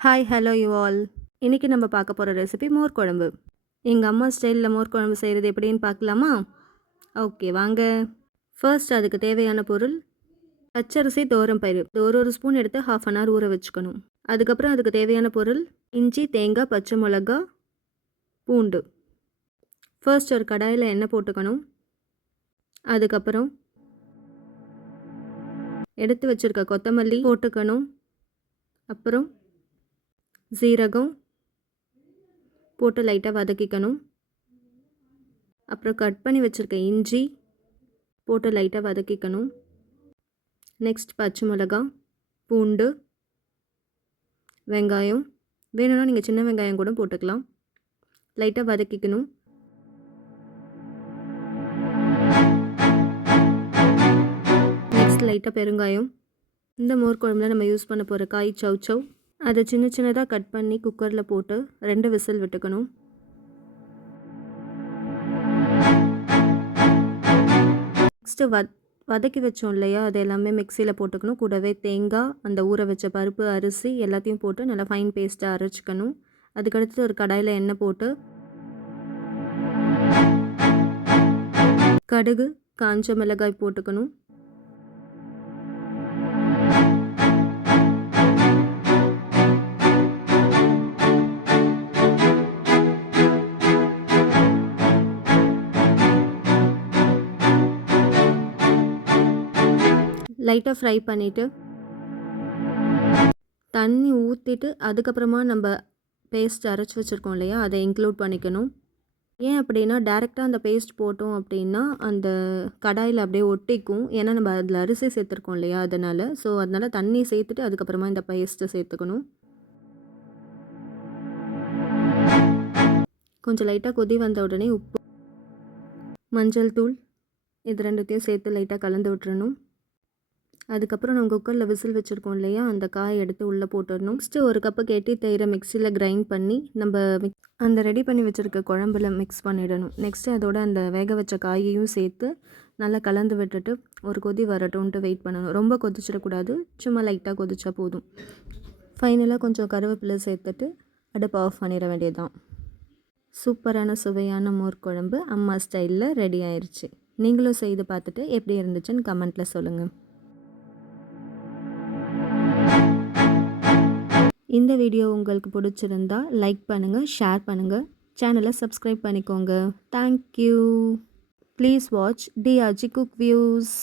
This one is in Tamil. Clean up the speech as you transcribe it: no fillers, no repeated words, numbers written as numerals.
Hi hello you all. இன்றைக்கி நம்ம பார்க்க போகிற ரெசிபி மோர் குழம்பு. எங்கள் அம்மா ஸ்டைலில் மோர் குழம்பு செய்கிறது எப்படின்னு பார்க்கலாமா? ஓகே வாங்க. ஃபர்ஸ்ட் அதுக்கு தேவையான பொருள் பச்சரிசி, பயிறு. இது ஒரு ஸ்பூன் எடுத்து 1/2 hour ஊற வச்சுக்கணும். அதுக்கப்புறம் அதுக்கு தேவையான பொருள் இஞ்சி, தேங்காய், பச்சை மிளகா, பூண்டு. ஃபர்ஸ்ட் ஒரு கடாயில் எண்ணெய் போட்டுக்கணும். அதுக்கப்புறம் எடுத்து வச்சுருக்க கொத்தமல்லி போட்டுக்கணும். அப்புறம் சீரகம் போட்டு லைட்டாக வதக்கிக்கணும். அப்புறம் கட் பண்ணி வச்சுருக்க இஞ்சி போட்டு லைட்டாக வதக்கிக்கணும். நெக்ஸ்ட் பச்சை மிளகா, பூண்டு, வெங்காயம். வேணும்னா நீங்கள் சின்ன வெங்காயம் கூட போட்டுக்கலாம். லைட்டாக வதக்கிக்கணும். நெக்ஸ்ட் லைட்டாக பெருங்காயம். இந்த மோர் குழம்புல நம்ம யூஸ் பண்ண போகிற காய் சவ். அதை சின்ன சின்னதாக கட் பண்ணி குக்கரில் போட்டு 2 விசில் விட்டுக்கணும். நெக்ஸ்ட்டு வதக்கி வச்சோம் இல்லையா, அது எல்லாமே மிக்சியில் போட்டுக்கணும். கூடவே தேங்காய், அந்த ஊற வச்ச பருப்பு, அரிசி எல்லாத்தையும் போட்டு நல்லா ஃபைன் பேஸ்ட்டாக அரைச்சிக்கணும். அதுக்கடுத்து ஒரு கடாயில் எண்ணெய் போட்டு கடுகு, காஞ்ச மிளகாய் போட்டுக்கணும். லைட்டாக ஃப்ரை பண்ணிவிட்டு தண்ணி ஊற்றிட்டு அதுக்கப்புறமா நம்ம பேஸ்ட் அரைச்சி வச்சுருக்கோம் இல்லையா, அதை இன்க்ளூட் பண்ணிக்கணும். ஏன் அப்படின்னா டேரெக்டாக அந்த பேஸ்ட் போட்டோம் அப்படின்னா அந்த கடாயில் அப்படியே ஒட்டிக்கும். ஏன்னா நம்ம அதில் அரிசி சேர்த்துருக்கோம் இல்லையா, அதனால். ஸோ அதனால் தண்ணி சேர்த்துட்டு அதுக்கப்புறமா இந்த பேஸ்ட்டை சேர்த்துக்கணும். கொஞ்சம் லைட்டாக கொதி வந்த உடனே உப்பு, மஞ்சள் தூள் இது ரெண்டுத்தையும் சேர்த்து லைட்டாக கலந்து விட்டுறணும். அதுக்கப்புறம் நம்ம குக்கரில் விசில் வச்சுருக்கோம் இல்லையா, அந்த காயை எடுத்து உள்ளே போட்டுடணும். நெக்ஸ்ட்டு ஒரு கப்பு கெட்டி தயிரை மிக்சியில் கிரைண்ட் பண்ணி நம்ம அந்த ரெடி பண்ணி வச்சுருக்க குழம்புல மிக்ஸ் பண்ணிடணும். நெக்ஸ்ட்டு அதோட அந்த வேக வச்ச காயையும் சேர்த்து நல்லா கலந்து விட்டுட்டு ஒரு கொதி வரட்டும்ன்ட்டு வெயிட் பண்ணணும். ரொம்ப கொதிச்சிடக்கூடாது, சும்மா லைட்டாக கொதிச்சா போதும். ஃபைனலாக கொஞ்சம் கருவேப்பிலை சேர்த்துட்டு அடுப்பு ஆஃப் பண்ணிட வேண்டியதுதான். சூப்பரான சுவையான மோர் குழம்பு அம்மா ஸ்டைலில் ரெடி ஆயிடுச்சு. நீங்களும் செய்து பார்த்துட்டு எப்படி இருந்துச்சுன்னு கமெண்ட்டில் சொல்லுங்கள். இந்த வீடியோ உங்களுக்கு பிடிச்சிருந்தா லைக் பண்ணுங்கள், ஷேர் பண்ணுங்கள், சேனலை சப்ஸ்கிரைப் பண்ணிக்கோங்க. Thank you. Please watch TRG cook views.